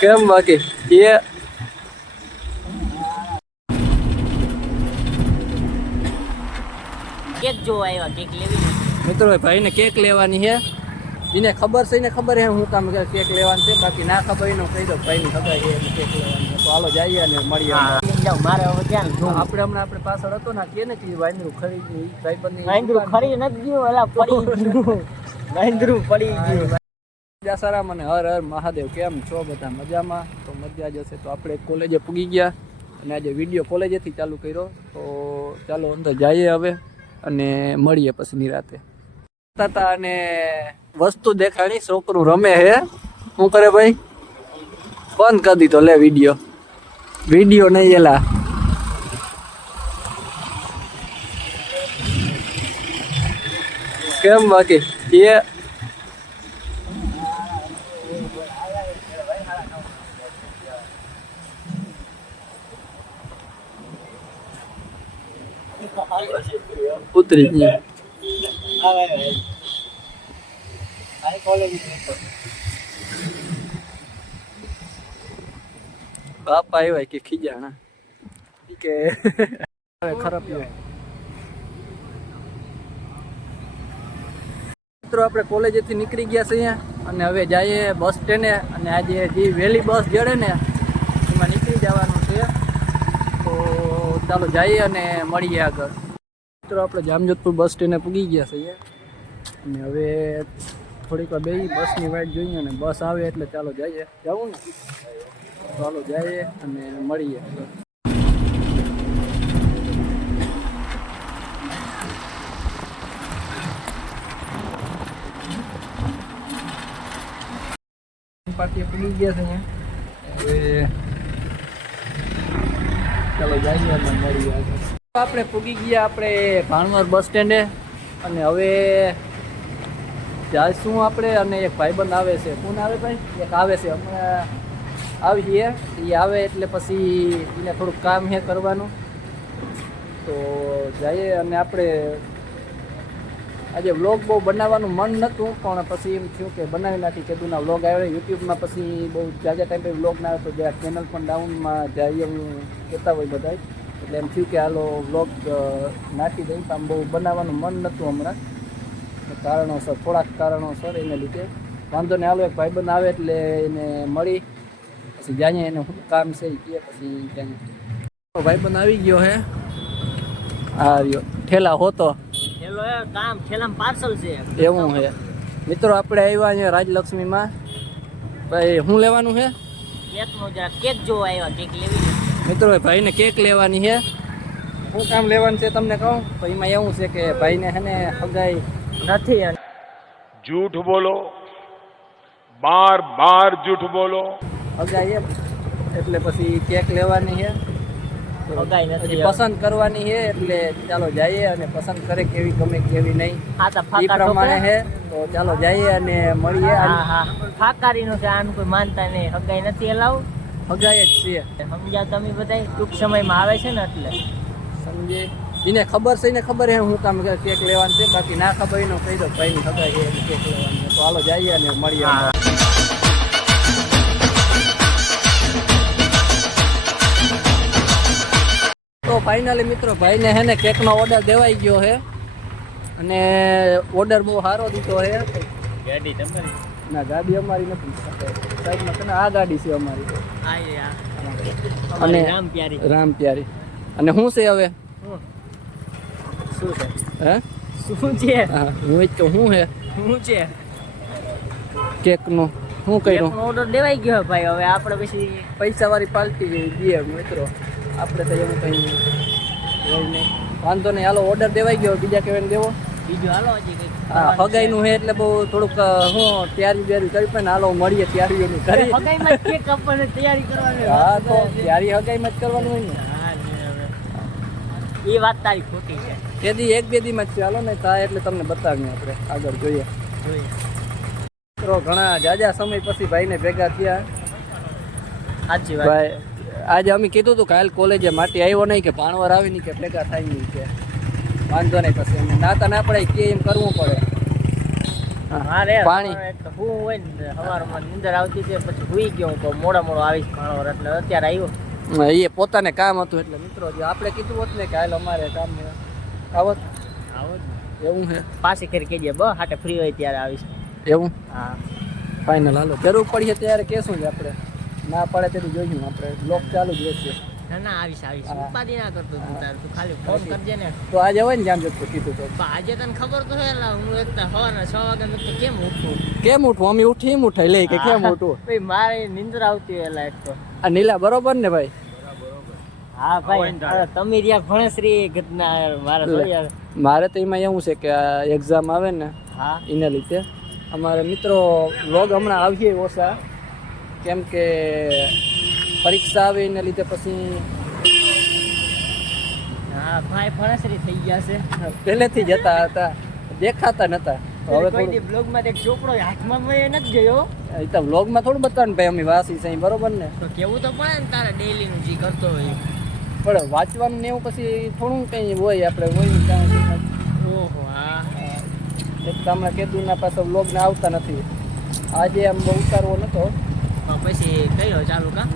કેમ બાકી એ કેક જોવા આવ્યા, કેક લેવી મિત્રો ભાઈને કેક લેવાની છે. જેને ખબર છે એને ખબર છે હું કામ કેક લેવાનું છે, બાકી ના ખબર એનું કહી દો ભાઈની ખબર છે કેક લેવાની છે. તો હાલો જઈએ અને મળીએ. મારે હવે ક્યાં આપણે હમણાં આપણે પાછળ હતો ને કે ને કે વાંદરું ખરીદી ભાઈબંધની વાંદરું ખરી નથી ગયું, ઓલા પડી ગયું વાંદરું પડી ગયું. સારા મને હર હર મહાદેવ. કેમ છો બધા? મજામાં? તો મજા જ હશે. તો આપણે કોલેજે પૂગી ગયા અને આજે વિડીયો કોલેજેથી ચાલુ કર્યો. તો ચાલો અંદર જઈએ હવે અને મળીએ પછી નિરાતે. અને વસ્તુ દેખાણી, છોકરું રમે હે. શું કરે ભાઈ? બંધ કરી દીધો લે વિડીયો નહીં એલા. કેમ બાકી એ ઉતરી ગયા. બાપા આવ્યા કે ખીજાણા કે ખરાબ મિત્રો આપણે કોલેજેથી નીકળી ગયા છે અહીંયા અને હવે જઈએ બસ સ્ટેન્ડે. અને આજે જે વહેલી બસ જડે ને એમાં નીકળી જવાનું છે. તો ચાલો જઈએ અને મળીએ આગળ. મિત્રો આપણે જામજોધપુર બસ સ્ટેન્ડે પૂગી ગયા છે અને હવે થોડીક વાર બેસી બસની વાટ જોઈએ અને બસ આવે એટલે ચાલો જઈએ. જવું ને? ચાલો જઈએ અને મળીએ. પાર્ટી પૂગી ગયા છે અહીંયા. હવે ચાલો જઈએ અને મળીએ. આપણે પૂગી ગયા આપણે ભાણવર બસ સ્ટેન્ડે અને હવે જઈશું આપણે. અને એક ભાઈબંધ આવે છે. કોણ આવે ભાઈ? એક આવે છે હમણાં આવીએ. એ આવે એટલે પછી એને થોડુંક કામ છે કરવાનું. તો જઈએ. અને આપણે આજે વ્લોગ બહુ બનાવવાનું મન નહોતું પણ પછી એમ થયું કે બનાવી નાખી. કીધુંના વ્લોગ આવ્યો યુટ્યુબમાં, પછી બહુ જાજા ટાઈમ પછી વ્લોગ ના આવે તો જરા ચેનલ પણ ડાઉનમાં જાય એવું કહેતા હોય બધા. એટલે એમ થયું કે હાલો વ્લોગ નાખી દઈ. પણ બહુ બનાવવાનું મન નહોતું હમણાં કારણોસર, થોડાક કારણોસર એને લીધે. વાંધો ને હાલો એક ભાઈબંધ આવે એટલે એને મળી પછી જાણીએ એને શું કામ છે એ કહે પછી જાણીએ. ભાઈબંધ આવી ગયો હે. હા રહ્યો ઠેલા હોતો કામ ઠેલામાં પાર્સલ છે એવું છે. મિત્રો આપણે આવ્યા અહીંયા રાજલક્ષ્મીમાં. ભાઈ શું લેવાનું છે? કેકનો જરા કેક જોવા આવ્યા, કેક લેવી મિત્રો ભાઈને કેક લેવાની છે. શું કામ લેવાનું છે તમને કહું તો એમાં એવું છે કે ભાઈને છે ને હગાઈ નથી. झूठ बोलो, बार बार झूठ बोलो. હગાઈ એમ એટલે પછી કેક લેવાની છે. હગાઈ નથી, પસંદ કરવાની છે. એટલે ચાલો જઈએ અને પસંદ કરે કેવી ગમે કેવી નહીં હા તો એ ફાકા પ્રમાણે છે. તો ચાલો જઈએ અને મળીએ. હા હા ફાકારીનું છે, આનું કોઈ માનતા નહીં. હગાઈ નથી અલાવ, હગાઈ જ છે. સમજ્યા તમે બધા? ટૂંક સમયમાં આવે છે ને એટલે સમજે. જેને ખબર છે એને ખબર છે હું કામ કેક લેવાનું છે, બાકી ના ખબર એનું કહી દો ભાઈની હગાઈ છે કેક લેવાની છે. તો હાલો જઈએ અને મળીએ. તો ફાઇનલી મિત્રો ભાઈને હે ને કેકનો ઓર્ડર દેવાઈ ગયો છે અને ઓર્ડર બહુ સારો દીધો છે. ગાડી તમારી? ના ગાડી અમારી નથી સાઈડમાં છે ને આ ગાડી છે અમારી. અને રામ પ્યારી. રામ પ્યારી. અને શું છે હવે? શું છે? હે શું છે? હા હું તો શું છે શું છે? કેકનું શું કર્યું? ઓર્ડર દેવાઈ ગયો ભાઈ. હવે આપણે પછી પૈસાવાળી પાર્ટી દઈએ મિત્રો. આપણે તો એવું કંઈ હોય નહીં. વાંધો નહીં હાલો ઓર્ડર દેવાઈ ગયો. બીજા કહેવાય દેવો બીજું હાલો હજી કંઈક. હા હગાઈનું છે એટલે બહુ થોડુંક શું તૈયારી બેરી કરી પણ હાલો મળીએ તૈયારીઓની કરી. હગાઈમાં કેક કાપવાની તૈયારી કરવાની. હા તો તૈયારી હગાઈમાં જ કરવાનું હોય ને. એ વાત તારી ખોટી છે. તેથી એક બે દીમાં જ છે. હાલો ને થાય એટલે તમને બતાવીએ આપણે આગળ જોઈએ. મિત્રો ઘણા જાજા સમય પછી ભાઈને ભેગા થયા. સાચી વાત. ભાઈ આજે અમે કીધું હતું કાલ કોલેજે માટી આવ્યો નહીં કે ભાણવર આવી નહીં કે ભેગા થાય નહીં કે વાંધો નહીં. પછી અમે નાતા ના પડે કે એમ કરવું પડે. મારે પાણી હું હોય ને સવારમાં નીંદર આવતી હતી પછી સુઈ ગયો તો મોડો આવીશ ભાણવર એટલે અત્યારે આવ્યો એ પોતાને કામ હતું એટલે મિત્રો જે આપણે કીધું હોત ને કે હાલ અમારે કામ આવત આવો જ એવું છે પાછી કરી કહેજે બ હાટે ફ્રી હોય ત્યારે આવીશ એવું હા ફાઇનલ હાલો જરૂર પડીએ ત્યારે કહેશું જ આપણે ના પડે તેથી જોઈશું આપણે બ્લોગ ચાલુ જ રહેશે ના આવીશ હા. ઉપાધિ ના કરતો તું તાર તું ખાલી ફોન કરજે ને તો આજે હોય ને જામ જતું કીધું તો પણ આજે તને ખબર તો છે લા, હું એક સવારના 6 વાગે મેં તો કેમ ઉઠું કેમ ઉઠવું અમે ઉઠી એમ ઉઠાઈ લે કે કેમ ઉઠવું ભાઈ મારે નીંદર આવતી હોય એલા એક તો આ નીલા બરોબર ને ભાઈ હા ભાઈ હવે તમે રહ્યા ભણશ્રી ઘટના મારે તો યાર મારે તો એમાં એવું છે કે એક્ઝામ આવે ને હા એના લીધે અમારે મિત્રો વ્લોગ હમણાં આવીએ ઓછા કેમ કે પરીક્ષા આવે એના લીધે પછી હા ભાઈ ભણશ્રી થઈ ગયા છે પહેલેથી જતા હતા દેખાતા નતા તો હવે કોઈ થોડું બ્લોગ માં એક છોકરો હાથમાં મેં નથી ગયો એ તો વ્લોગમાં થોડું બતાવવાનું ભાઈ અમે વાસી છે બરોબર ને તો કેવું તો પડે ને તારે ડેઈલી નું જે કરતો હોય પણ વાંચવાનું ને એવું પછી થોડું કંઈ હોય આપણે હોય ને કાંઈ. ઓહો હા એક તો હમણાં કેદુના પાસે વ્લોગને આવતા નથી આજે આમ બહુ ઉતારવો નતો તો પછી કર્યો ચાલુ કા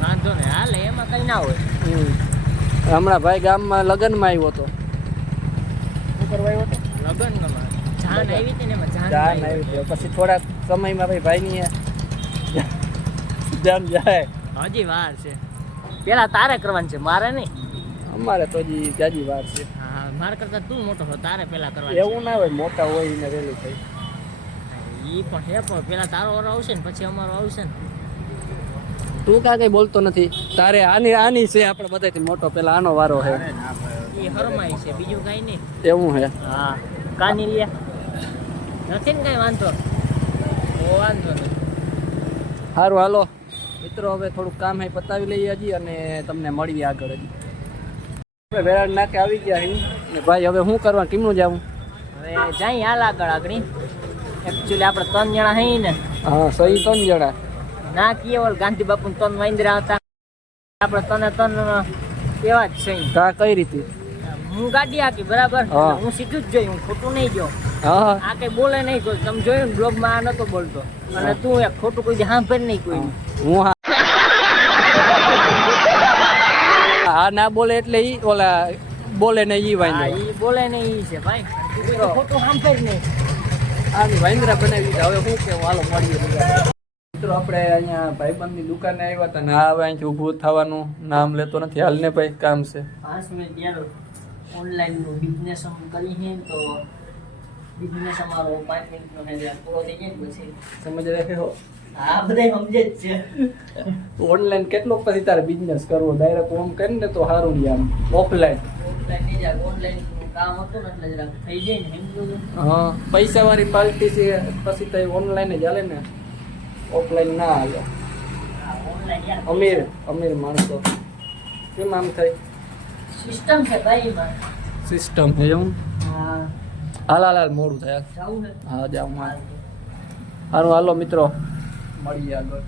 વાંધો ને હાલે એમાં કઈ ના હોય હમણાં ભાઈ ગામમાં લગ્નમાં આવ્યો હતો શું કરવા આવ્યો હતો લગનમાં જાન આવી હતી ને એમાં જાન જાન આવી આવી હતી. પછી થોડાક સમયમાં ભાઈની જાન જાય હજી વાર છે પેલા તારે કરવાનું છે મારે નહીં અમારે તો હજી જાજી વાર છે હા મારે કરતા તું મોટો છો તારે પેલા કરવાનું એવું ના હોય મોટા હોય એને વહેલું થઈ ઈ પણ હે પણ પેલા તારો વારો આવશે ને પછી અમારો આવશે ને તું કાં કઈ બોલતો નથી તારે આની છે આપણે બધાથી મોટો પેલા આનો વારો છે એ હરમાઈ છે બીજું કઈ નહીં એવું છે હા કાની લે નથી ને કઈ વાંધો તો વાંધો નહીં સારું હાલો મિત્રો હવે થોડુંક કામ હે પતાવી લઈએ હજી અને તમને મળીએ આગળ હજી આપણે વેરાડ નાકે આવી ગયા અહીં ને ભાઈ હવે શું કરવા કેમનું જવું હવે જાય હાલ આગળ આગળ એકચ્યુઅલી આપણે 3 જણા હઈ ને હા સહી 3 જણા ના કીએ ઓલ ગાંધી બાપુ 3 વાંદરા હતા આપણે તને એવા જ છે કા કઈ રીતે હું ગાડી હાકી બરાબર હા. હું સીધું જ જોઈ હું ખોટું નહીં જો હા આ કઈ બોલે નહીં કોઈ તમે જોયું ને બ્લોગ માં આ નતો બોલતો અને તું એક ખોટું કોઈ સાંભળ નહીં કોઈ હું હા ના બોલે એટલે ઈ ઓલા બોલે ને ઈ હા વાંદરા ઈ બોલે નહીં ઈ છે ભાઈ તું તો ખોટું સાંભળ નહીં આની વાંદરા બનાવી દીધા હવે શું કેવું હાલો મળીએ મિત્રો આપણે અહીંયા ભાઈબંધની દુકાને આવ્યા હતા ને આ હવે અહીંથી ઊભું થવાનું નામ લેતો નથી હાલ ને ભાઈ કામ છે 5 મિનિટ યાર ઓનલાઈન નું બિઝનેસ કરી છે તો બિઝનેસ અમારો 5 મિનિટ નો હે યાર પૂરો થઈ જાય ને પછી સમજ રહે હો હા બધા સમજે જ છે ઓનલાઈન કેટલો પછી તારે બિઝનેસ કરવો ડાયરેક્ટ હોમ કરીને તો સારું નહીં આમ ઓફલાઈન ઓફલાઈન નહીં જાય ઓનલાઈન નું કામ હતું ને એટલે જરાક થઈ જાય ને સમજ્યું હા પૈસા વાળી પાર્ટી છે પછી તો ઓનલાઈન જ હાલે ને ઓફલાઈન ના હાલે ઓનલાઈન યાર અમીર માણસો કેમ આમ થાય સિસ્ટમ છે ભાઈ એમાં સિસ્ટમ છે એવું હા હાલ મોડું થાય જાવું ને હા જાઉં સારું હાલો મિત્રો મળીએ આગળ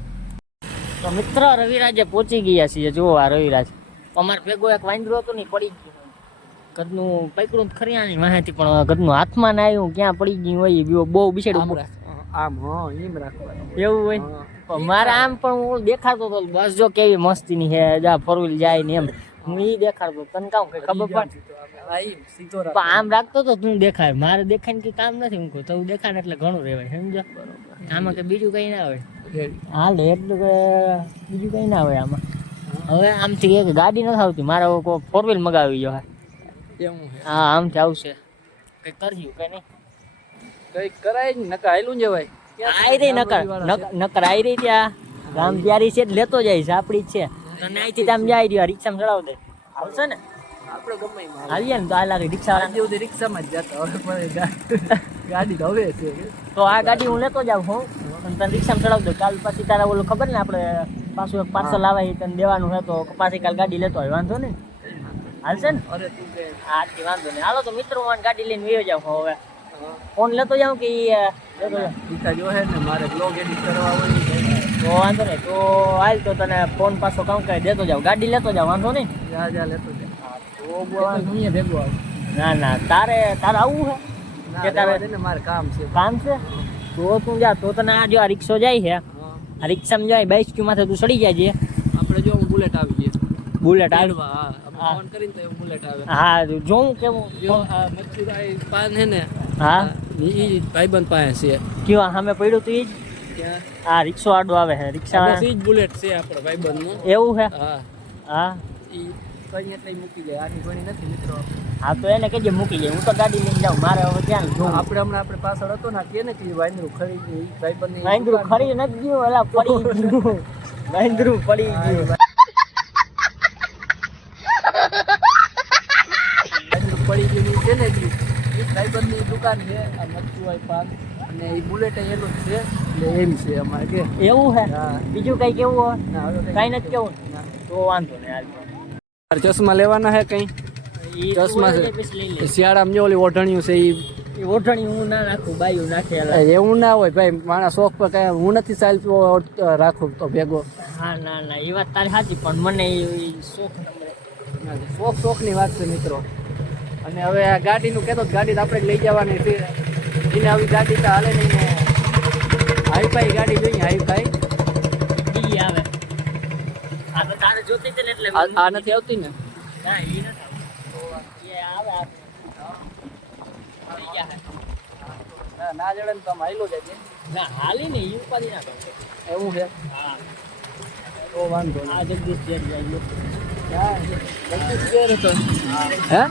તો મિત્ર રવિરાજે પહોંચી ગયા છીએ જુઓ આ રવિરાજ અમારે ભેગો એક વાંદરો હતો ને પડી ગયું ગદનું પકડું ખરી આની માહિતી પણ ગદનું હાથમાં ના આવ્યું ક્યાં પડી ગયું હોય બહુ બિછેડું આમ હા એમ રાખવાનું એવું હોય પણ મારે આમ પણ હું દેખાતો હતો બસ જો કેવી મસ્તીની છે જા ફોર વ્હીલ જાય ને એમ હું ઈ દેખાડતો તને કામ કઈ ખબર પડે સીધો પણ આમ રાખતો તો તું દેખાય મારે દેખાય કઈ કામ નથી હું કહું તો દેખાય ને એટલે ઘણું રહેવાય સમજો આમાં કે બીજું કઈ ના હોય હાલ એટલું કે બીજું કઈ ના હોય આમાં હવે આમથી એક ગાડી નથી આવતી મારે ફોર વ્હીલ મગાવી જો એવું છે હા આમથી આવશે કઈ કરજ્યું કઈ નહીં કઈ કરાય ને નકા હાલું જવાય આઈ રહી નકર આઈ રહી ત્યાં ગામ પ્યારી છે લેતો જાય આપડી જ છે અને અહીંથી આમ જાય રહ્યો રિક્ષામાં ચડાવ દે આવશે ને આપણે ગમે એમાં આવીએ ને તો આ લાગે રિક્ષા આજે સુધી રિક્ષામાં જ જતા હવે પણ ગાડી તો હવે છે તો આ ગાડી હું લેતો જાઉં હું અને તને રિક્ષામાં ચડાવ દઉં કાલ પછી તારા ઓલું ખબર ને આપણે પાછું એક પાર્સલ આવે એ તને દેવાનું છે તો પાછી કાલ ગાડી લેતો હોય વાંધો નહીં હાલશે ને અરે તું કે હાથી વાંધો નહીં હાલો તો મિત્રો હું ગાડી લઈને વયો જાઉં હવે ફોન લેતો જાઉં કે ગીતા જો હે ને મારે બ્લોગ એડિટ કરવા હોય તો વાંધો નહીં તો હાલ તો તને ફોન પાછો કામ કરી દેતો જાવ ગાડી લેતો જાવ વાંધો નહીં જા લેતો જા તો હું ભેગો આવું ના તારે આવવું છે ના રહેવા દે ને, મારે કામ છે. કામ છે તો તું જા. તો તને આ જો આ રિક્ષો જાય છે, આ રિક્ષામાં જાય બાઈક માથે તું ચડી જાય છે. આપણે જો બુલેટ આવી ગઈ, બુલેટ આવે. હા આપણે ફોન કરીને તો એવું બુલેટ આવે. હા જોઉં કેવું જો આ મચ્છુભાઈ પાન છે ને, હા ઈ ભાઈબંધ પાસે છે. કેવા સામે પડ્યું તું ઈ જ. ત્યાં આ રિક્ષો આડો આવે છે રિક્ષા બસ ઈ જ બુલેટ છે આપણો ભાઈબંધનો. એવું છે. હા હા ઈ કઈ એટલે મૂકી જાય, આની ઘણી નથી મિત્રો. હા તો એને કહેજે મૂકી જાય. હું તો ગાડી લઈને જાઉં. મારે હવે ક્યાં જોઉં. આપણે હમણાં આપણે પાછળ હતો ને કે ને કે વાંદરું ખરીદી ઈ ભાઈબંધની વાંદરું ખરી નથી ગયું. એલા પડી ગયું. વાંદરું પડી ગયું. વાંદરું પડી ગયું ઈ છે ને ઈ ભાઈબંધની દુકાન છે આ મચ્છુભાઈ પાન, અને એ બુલેટ એનું જ છે એટલે એમ છે અમારે કે. એવું છે. હા. બીજું કઈ કેવું હોય? ના હવે કઈ નથી કેવું. તો વાંધો નહીં હાલ. ચશ્મા લેવાના હે કઈ? ઈ ચશ્મા છે. પછી લઈ લે. શિયાળામાં જે ઓલી ઓઢણિયું છે ઈ એ ઓઢણી હું ના નાખું, બાયું નાખેલા. એવું ના હોય ભાઈ, મારા શોખ પર કઈ હું નથી ચાલતો રાખું તો ભેગો. હા ના ના એ વાત તારી સાચી, પણ મને એ શોખ શોખની વાત છે મિત્રો. અને હવે આ ગાડીનું કહેતો ગાડી તો આપણે જ લઈ જવાની છે. એને આવી ગાડી તો હાલે નહીં ને, હાઈફાઈ ગાડી જોઈએ, હાઈફાઈ. ઈ આવે. આ તો તારે જોતી હતી ને એટલે આ નથી આવતી ને? ના ઈ નથી આવતી. એ આવે આ. ના જડે ને તો આમ હાઈલો જાય છે. ના હાલી ને ઈ ઉપાડી ના કરો. એવું છે હા તો વાંધો નહીં. આ જગદીશ જેર જાય. હા જગદીશ કેર હતો. હે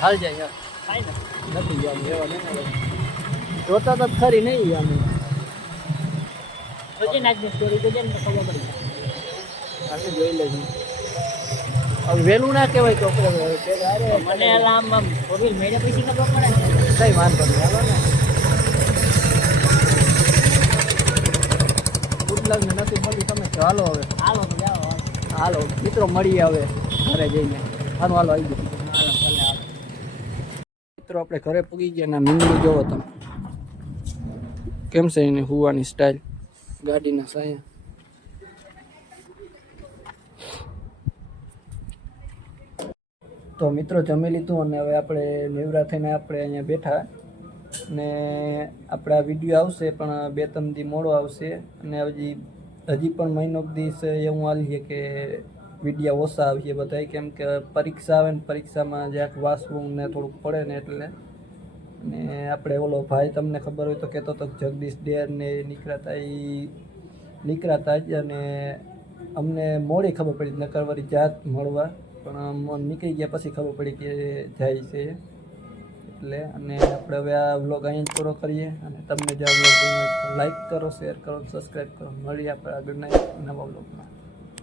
હાલ જાય યાર, થાય ને. નથી ગયા એવા નહીં ને. જોતા તો ખરી નહીં અમે. જોજે ને આજની સ્ટોરી જોજે ને તો ખબર પડી જાય. આપણે જોઈ લેશું. હવે વહેલું ના કહેવાય તો મને એલા આમ ફોર મેળે પછી ખબર પડે ને. કઈ વાંધો નહીં, હાલો ને. ગુડલકને નથી મળી તમે તો હાલો હવે. હાલો તો જાઓ હાલો. હાલો મિત્રો મળીએ હવે ઘરે જઈને. હાલો હાલો આવી ગયું. મિત્રો આપણે ઘરે પૂગી ગયા ને મીંડું જોવો તમે કેમ છે એને હુવાની સ્ટાઇલ ગાડીના સાયા. તો મિત્રો જમી લીધું અને હવે આપણે નેવરા થઈને આપણે અહીંયા બેઠા ને આપણે આ વિડીયો આવશે પણ 2-3 દી મોડો આવશે. અને હજી પણ મહિનો દિવસ એવું હાલીએ કે વિડીયો ઓછા આવીએ બધા, કેમ કે પરીક્ષા આવે ને પરીક્ષામાં જ્યાંક વાંચવું ને થોડુંક પડે ને એટલે. અને આપણે ઓલો ભાઈ તમને ખબર હોય તો કહેતો હતો જગદીશ ડેર ને નીકળાતા જ, અને અમને મોડી ખબર પડી નકર વળી જાત મળવા, પણ નીકળી ગયા પછી ખબર પડી કે જાય છે એટલે. અને આપણે હવે આ વ્લોગ અહીં જ પૂરો કરીએ. અને તમને જે આ વ્લોગ લાઈક કરો, શેર કરો, સબસ્ક્રાઈબ કરો. મળીએ આપણે આગળના નવા વ્લોગમાં.